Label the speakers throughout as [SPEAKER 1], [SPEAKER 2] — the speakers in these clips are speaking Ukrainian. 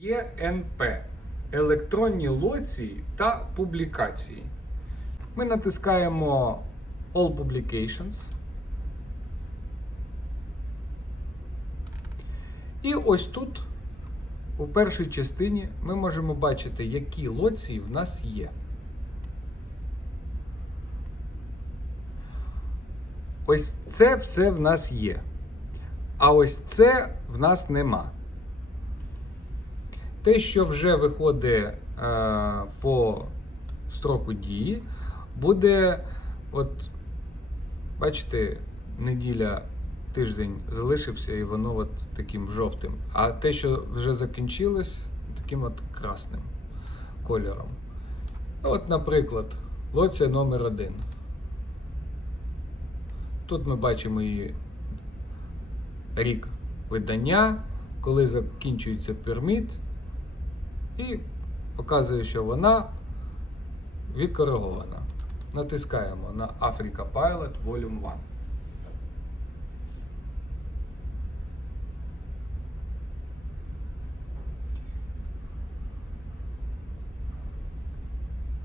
[SPEAKER 1] ЄНП електронні лоції та публікації. Ми натискаємо All Publications. І ось тут, у першій частині, ми можемо бачити, які лоції в нас є. Ось це все в нас є. А ось це в нас нема. Те, що вже виходить е, по строку дії, буде, от, бачите, неділя, тиждень залишився, і воно от таким жовтим. А те, що вже закінчилось, таким от красним кольором. Ну, От, наприклад, лоція номер 1 Тут ми бачимо її рік видання, коли закінчується перміт, і показує, що вона відкоригована. Натискаємо на Africa Pilot Volume 1.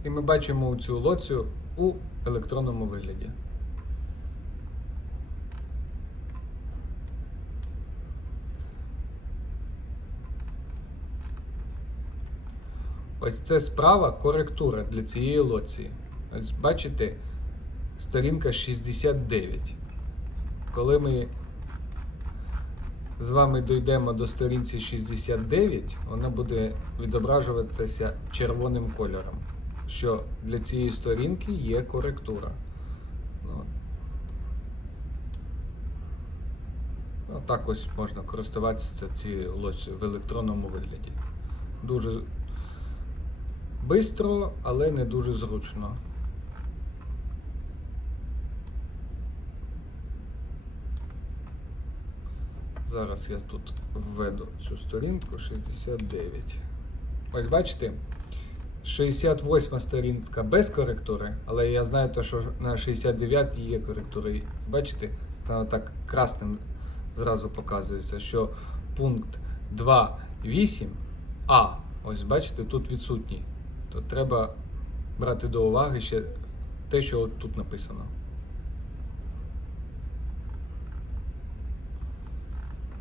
[SPEAKER 1] І ми бачимо цю лоцію у електронному вигляді. Ось це справа коректура для цієї лоції. Ось бачите, сторінка 69. Коли ми з вами дійдемо до сторінці 69, вона буде відображуватися червоним кольором, що для цієї сторінки є коректура. Ну, ну, так ось можна користуватися цією лоцією в електронному вигляді. Дуже Бистро, але не дуже зручно. Зараз я тут введу цю сторінку 69. Ось бачите, 68 сторінка без коректури, але я знаю, то, що на 69 є коректура. І Бачите, там так красним зразу показується, що пункт 2.8а, ось бачите, тут відсутній то треба брати до уваги ще те, що от тут написано.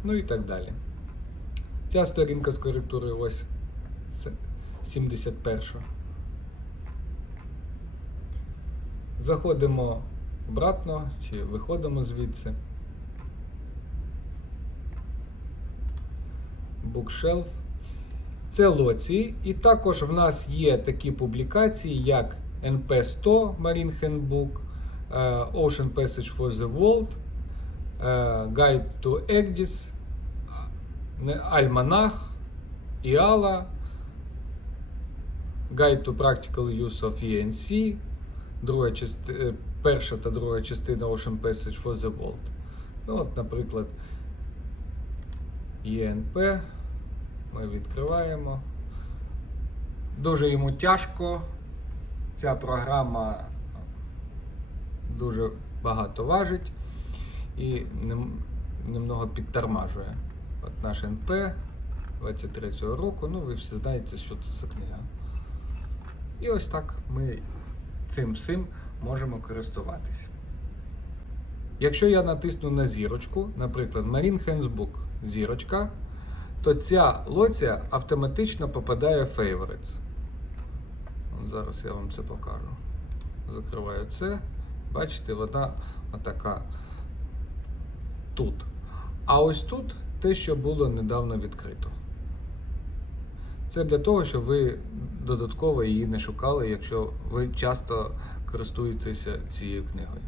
[SPEAKER 1] Ну і так далі. Ця сторінка з коректурою ось 71. Заходимо обратно чи виходимо звідси. Bookshelf. Це лоції, і також в нас є такі публікації, як NP100 Marine Handbook, е, Ocean Passage for the World, е, Guide to EGDIS, Альманах, IALA, Guide to Practical Use of ENC, друга части, е, перша та друга частина Ocean Passage for the World. Ну, от, Наприклад, ENP. Ми відкриваємо. Дуже йому тяжко. Ця програма дуже багато важить і немного підтормажує. От наш НП 23-го року, ну ви всі знаєте, що це за книга. І ось так ми цим всім можемо користуватися. Якщо я натисну на зірочку, наприклад, Marine Handsbook зірочка, то ця лоція автоматично попадає в Favorites. Зараз я вам це покажу. Закриваю це. Бачите, вона отака тут. А ось тут те, що було недавно відкрито. Це для того, щоб ви додатково її не шукали, якщо ви часто користуєтеся цією книгою.